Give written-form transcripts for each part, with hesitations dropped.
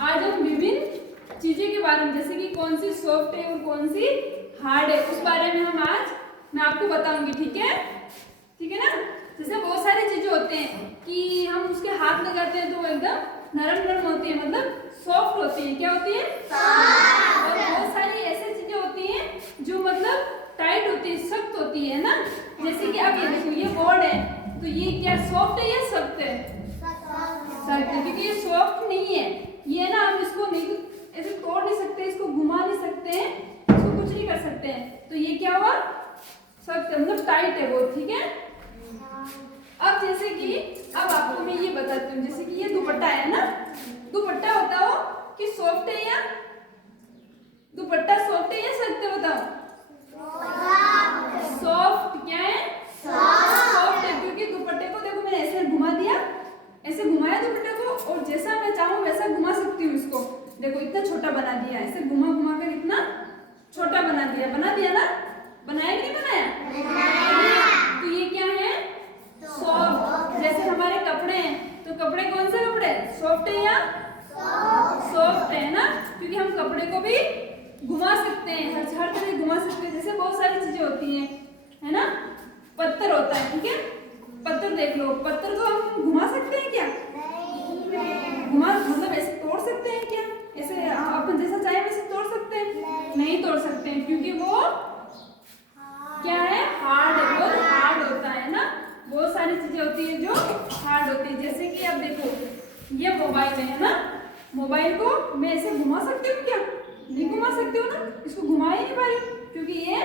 आज हम विभिन्न चीजें के बारे में, जैसे कि कौन सी सॉफ्ट है और कौन सी हार्ड है, उस बारे में मैं आपको बताऊंगी। ठीक है ना। जैसे बहुत सारी चीजें होते हैं कि हम उसके हाथ लगाते हैं तो वो एकदम नरम होती है, मतलब सॉफ्ट होती है। क्या होती है? और बहुत सारी ऐसी चीजें होती हैं जो मतलब टाइट होती है, सख्त होती है ना। जैसे कि अब ये देखो, ये बोर्ड है, तो ये क्या सॉफ्ट है या सख्त है? सख्त है, क्योंकि ये सॉफ्ट नहीं है। ये ना हम इसको नहीं ऐसे तोड़ नहीं सकते, इसको घुमा नहीं सकते हैं, इसको कुछ नहीं कर सकते हैं। तो ये क्या हुआ? सख्त है, मतलब टाइट है वो। ठीक है। अब जैसे कि अब आपको मैं ये बताती हूँ, जैसे कि ये दुपट्टा है ना, दुपट्टा बताओ कि सॉफ्ट है या दुपट्टा सॉफ्ट है या सख्त है? बताओ। सॉफ्ट। क्या है? सॉफ्ट है, क्योंकि दुपट्टे को देखो मैंने ऐसे घुमा दिया, ऐसे घुमाया दुपट्टे को, और जैसा मैं चाहूँ वैसा घुमा सकती हूँ इसको। देखो इतना छोटा बना दिया, ऐसे घुमा कर इतना छोटा बना दिया ना। बनाया कि नहीं बनाया? तो ये क्या है? सॉफ्ट। जैसे हमारे कपड़े हैं, तो कपड़े कौन से कपड़े? सॉफ्ट है या सॉफ्ट है ना, क्योंकि हम कपड़े को भी घुमा सकते हैं, हर तरह घुमा सकते हैं। जैसे बहुत सारी चीजें होती हैं, है ना। पत्थर होता है, ठीक है। पत्थर देख लो, पत्थर को हम घुमा सकते हैं क्या? मतलब ऐसे तोड़ सकते हैं क्या? ऐसे अपन जैसा चाहे वैसे तोड़ सकते हैं? नहीं तोड़ सकते हैं, क्योंकि वो क्या है? हार्ड है, बहुत हार्ड होता है ना। बहुत सारी चीजें होती है जो हार्ड होती है। जैसे कि अब देखो, ये मोबाइल है ना, मोबाइल को मैं ऐसे घुमा सकती हूँ क्या? नहीं घुमा सकती हूँ ना, इसको घुमा ही नहीं पा रही, क्योंकि ये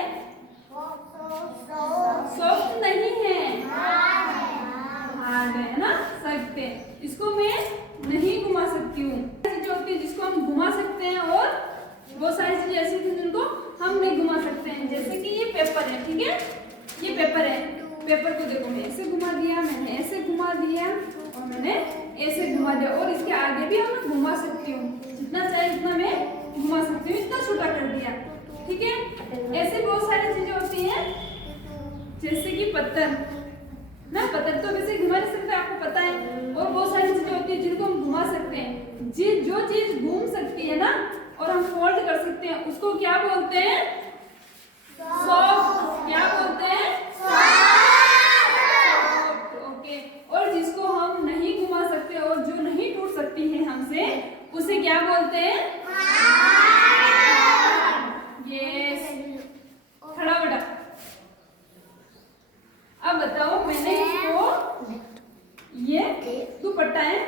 सॉफ्ट नहीं है, हार्ड है ना, सख्त है। इसको मैं नहीं घुमा सकती हूँ। चीजें होती है जिसको हम घुमा सकते हैं, और बहुत सारी चीजें ऐसी थी जिनको हम नहीं घुमा सकते हैं। जैसे कि ये पेपर है, ठीक है। ये पेपर है, पेपर को देखो मैं ऐसे घुमा दिया, मैंने ऐसे घुमा दिया, और मैंने ऐसे घुमा दिया, और इसके आगे भी हम घुमा सकती हूँ, जितना चाहे उतना मैं घुमा सकती हूँ, इतना छोटा कर दिया। ठीक है। ऐसे बहुत सारी चीजें होती हैं, जैसे कि पत्थर ना, पत्थर तो वैसे घुमा नहीं सकते, आपको पता है। और बहुत सारी चीजें होती है जिनको हम घुमा सकते हैं। जो चीज घूम सकती है ना, और हम फोल्ड कर सकते हैं, उसको क्या बोलते हैं? सॉफ्ट। क्या बोलते हैं? ओके। और जिसको हम नहीं घुमा सकते और जो नहीं टूट सकती है हमसे, उसे क्या बोलते हैं? यस। खड़ा बेटा। अब बताओ, मैंने इसको, ये दुपट्टा है,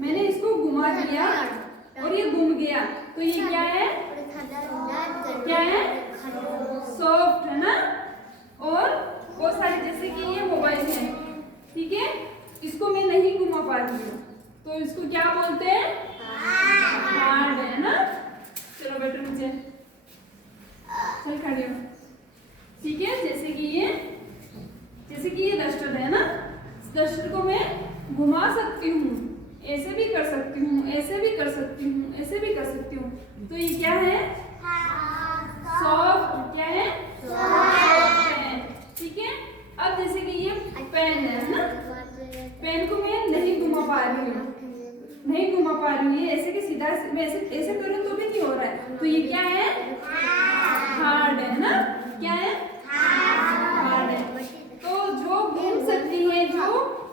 मैंने इसको घुमा दिया और ये घूम गया, तो ये क्या है? क्या है? सॉफ्ट है ना। और बहुत सारे, जैसे कि ये मोबाइल है, ठीक है, इसको मैं नहीं घुमा पा रही हूँ, तो इसको क्या बोलते हैं? हार्ड है ना। चलो बेटा नीचे चल, खड़ी हो। ठीक है। जैसे कि ये डस्टर है ना, डस्टर को मैं घुमा सकती हूँ, ऐसे भी कर सकती हूँ, ऐसे भी कर सकती हूँ, ऐसे भी कर सकती हूँ, तो ये क्या है? सॉफ्ट। क्या है? सॉफ्ट है। ठीक है। अब जैसे कि ये पेन है ना, पेन को मैं नहीं घुमा पा रही हूँ, ये ऐसे कि सीधा मैं ऐसे करूँ तो भी नहीं हो रहा है, तो ये क्या है? हार्ड है ना। क्या है? हार्ड है। तो जो घूम सकती है, जो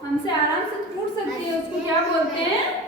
हमसे आराम से टूट सकती है, उसको क्या बोलते हैं?